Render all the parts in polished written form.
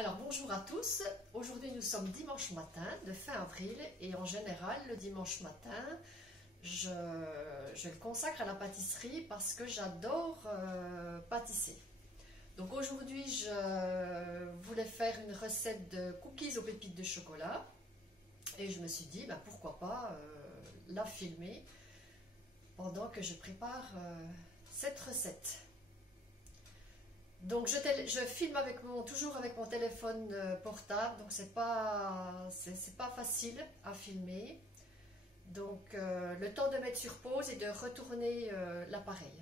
Alors bonjour à tous, aujourd'hui nous sommes dimanche matin de fin avril et en général le dimanche matin je le consacre à la pâtisserie parce que j'adore pâtisser. Donc aujourd'hui je voulais faire une recette de cookies aux pépites de chocolat et je me suis dit pourquoi pas la filmer pendant que je prépare cette recette. Donc je filme toujours avec mon téléphone portable, donc c'est pas facile à filmer. Donc le temps de mettre sur pause et de retourner l'appareil.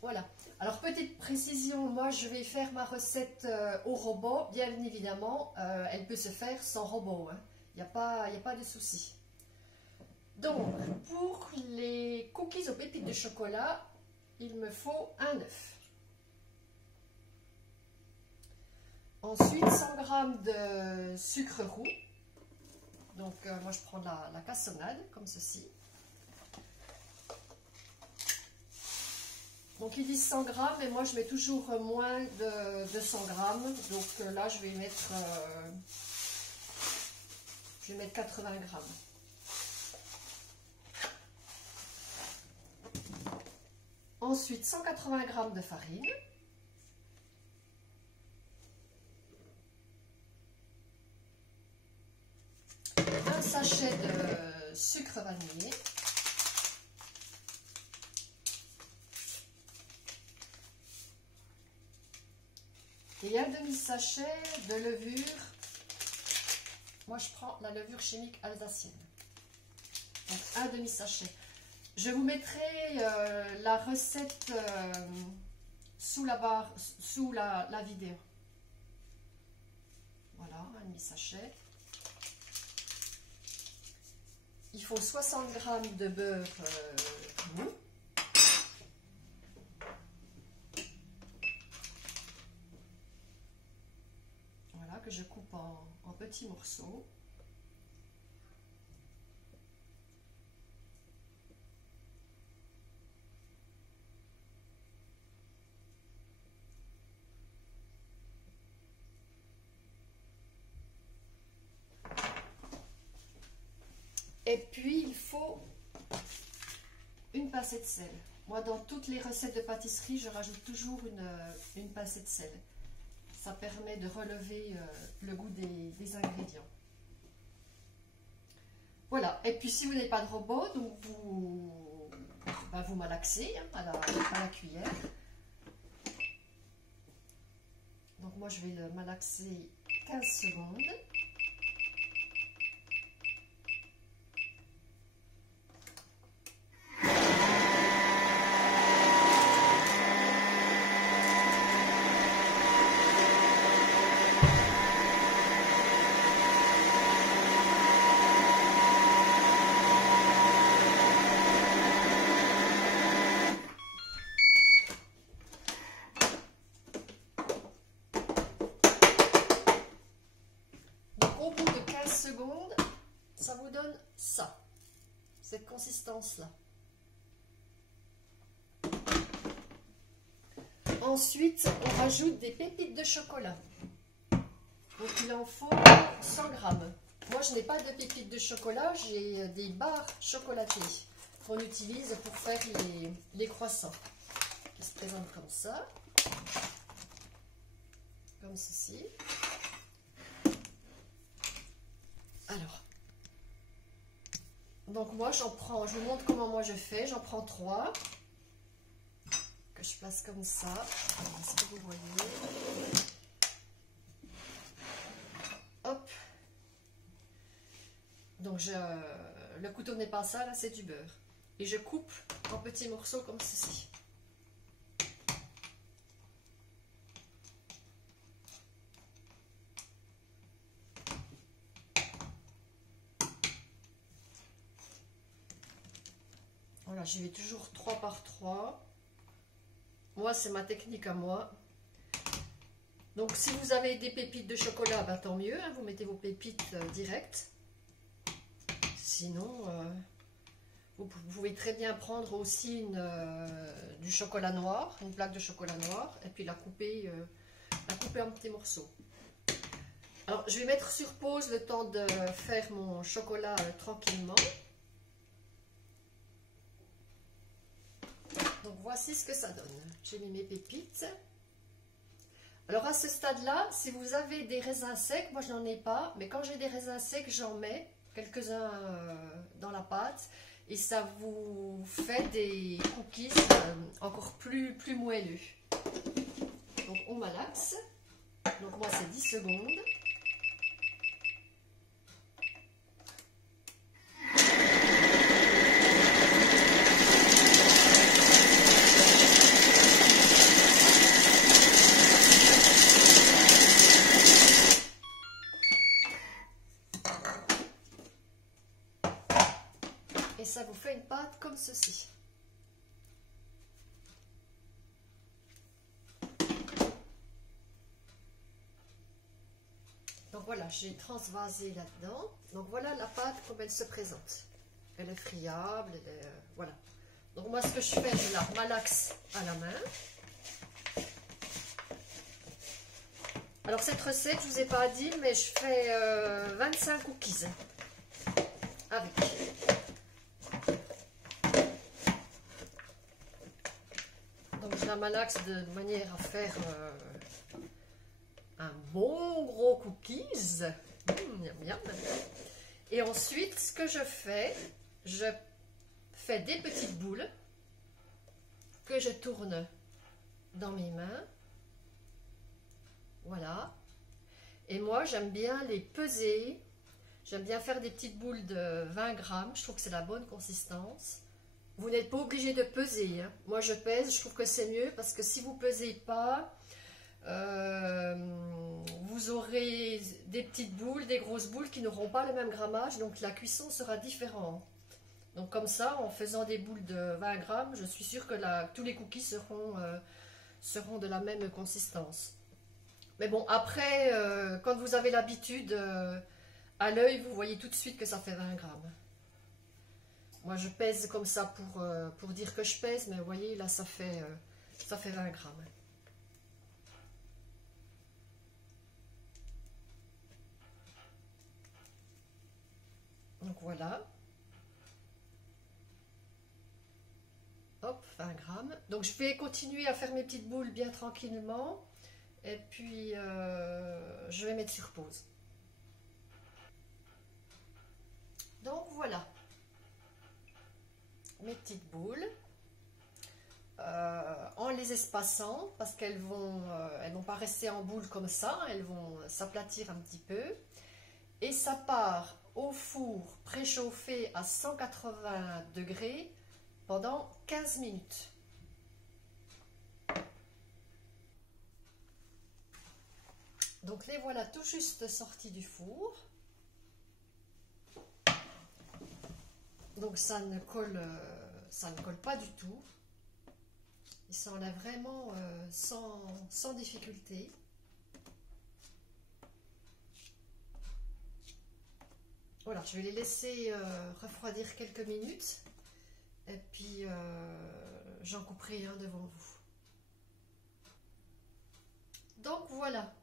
Voilà. Alors petite précision, moi je vais faire ma recette au robot, bien évidemment, elle peut se faire sans robot, hein. Il n'y a pas de souci. Donc pour les cookies aux pépites de chocolat, il me faut un œuf. Ensuite, 100 g de sucre roux. Donc, moi, je prends la cassonade, comme ceci. Donc, ils disent 100 g, mais moi, je mets toujours moins de 100 g. Donc, là, je vais mettre 80 g. Ensuite, 180 g de farine. Un sachet de sucre vanillé. Et un demi-sachet de levure. Moi, je prends la levure chimique alsacienne. Donc, un demi-sachet. Je vous mettrai la recette sous la barre, sous la vidéo. Voilà, un demi-sachet. Il faut 60 g de beurre mou. Voilà, que je coupe en petits morceaux. Et puis, il faut une pincée de sel. Moi, dans toutes les recettes de pâtisserie, je rajoute toujours une pincée de sel. Ça permet de relever le goût des ingrédients. Voilà. Et puis, si vous n'avez pas de robot, donc vous malaxez à la cuillère. Donc, moi, je vais le malaxer 15 secondes. Au bout de 15 secondes, ça vous donne ça, cette consistance-là. Ensuite, on rajoute des pépites de chocolat. Donc, il en faut 100 g. Moi, je n'ai pas de pépites de chocolat, j'ai des barres chocolatées qu'on utilise pour faire les croissants. Qui se présentent comme ça, comme ceci. Alors, donc moi j'en prends, je vous montre comment moi je fais, j'en prends 3, que je place comme ça, est-ce que vous voyez? Hop, donc le couteau n'est pas ça, là c'est du beurre, et je coupe en petits morceaux comme ceci. Voilà, j'y vais toujours 3 par 3. Moi, c'est ma technique à moi. Donc, si vous avez des pépites de chocolat, tant mieux, hein, vous mettez vos pépites direct. Sinon, Vous pouvez très bien prendre aussi du chocolat noir, une plaque de chocolat noir, et puis la couper en petits morceaux. Alors, je vais mettre sur pause le temps de faire mon chocolat tranquillement. Donc, voici ce que ça donne. J'ai mis mes pépites. Alors, à ce stade-là, si vous avez des raisins secs, moi je n'en ai pas, mais quand j'ai des raisins secs, j'en mets quelques-uns dans la pâte et ça vous fait des cookies encore plus moelleux. Donc, on malaxe. Donc, moi, c'est 10 secondes. Et ça vous fait une pâte comme ceci. Donc voilà, j'ai transvasé là-dedans. Donc voilà la pâte comme elle se présente. Elle est friable, voilà. Donc moi ce que je fais, je la malaxe à la main. Alors cette recette, je ne vous ai pas dit, mais je fais 25 cookies avec. Donc je la malaxe de manière à faire un bon gros cookies. Miam, miam. Et ensuite, ce que je fais des petites boules que je tourne dans mes mains. Voilà. Et moi, j'aime bien les peser. J'aime bien faire des petites boules de 20 grammes. Je trouve que c'est la bonne consistance. Vous n'êtes pas obligé de peser, hein. Moi, je pèse. Je trouve que c'est mieux parce que si vous ne pesez pas, vous aurez des petites boules, des grosses boules qui n'auront pas le même grammage. Donc, la cuisson sera différente. Donc, comme ça, en faisant des boules de 20 grammes, je suis sûre que tous les cookies seront de la même consistance. Mais bon, après, quand vous avez l'habitude, à l'œil, vous voyez tout de suite que ça fait 20 grammes. Moi, je pèse comme ça pour dire que je pèse, mais vous voyez, là, ça fait 20 grammes. Donc voilà. Hop, 20 grammes. Donc, je vais continuer à faire mes petites boules bien tranquillement. Et puis, je vais mettre sur pause. Donc, voilà. Mes petites boules. En les espaçant, parce qu'elles vont pas rester en boule comme ça. Elles vont s'aplatir un petit peu. Et ça part au four préchauffé à 180 degrés pendant 15 minutes. Donc les voilà tout juste sortis du four. Donc ça ne colle pas du tout. Il s'enlève vraiment sans difficulté. Voilà, je vais les laisser refroidir quelques minutes. Et puis j'en couperai un devant vous. Donc voilà.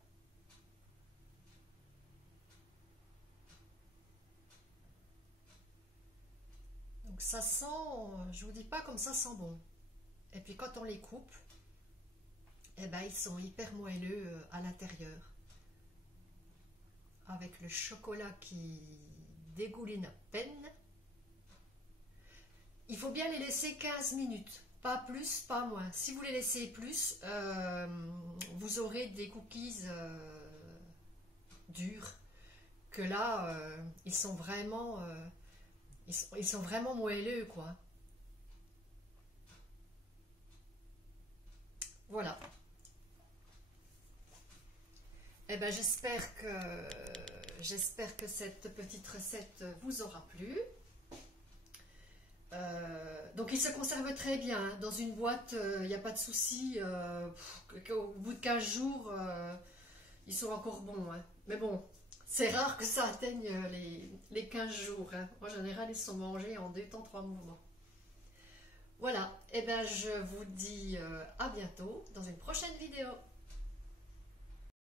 Donc ça sent, je vous dis pas comme ça sent bon. Et puis quand on les coupe, eh ben ils sont hyper moelleux à l'intérieur. Avec le chocolat qui dégouline à peine. Il faut bien les laisser 15 minutes. Pas plus, pas moins. Si vous les laissez plus, vous aurez des cookies durs. Que là, ils sont vraiment moelleux, quoi. Voilà. Eh ben, j'espère que cette petite recette vous aura plu. Donc il se conserve très bien, hein. Dans une boîte, il n'y a pas de souci. Au bout de 15 jours, ils sont encore bons, hein. Mais bon, c'est rare que ça atteigne les 15 jours, hein. En général, ils sont mangés en 2 temps, 3 mouvements. Voilà, et bien je vous dis à bientôt dans une prochaine vidéo.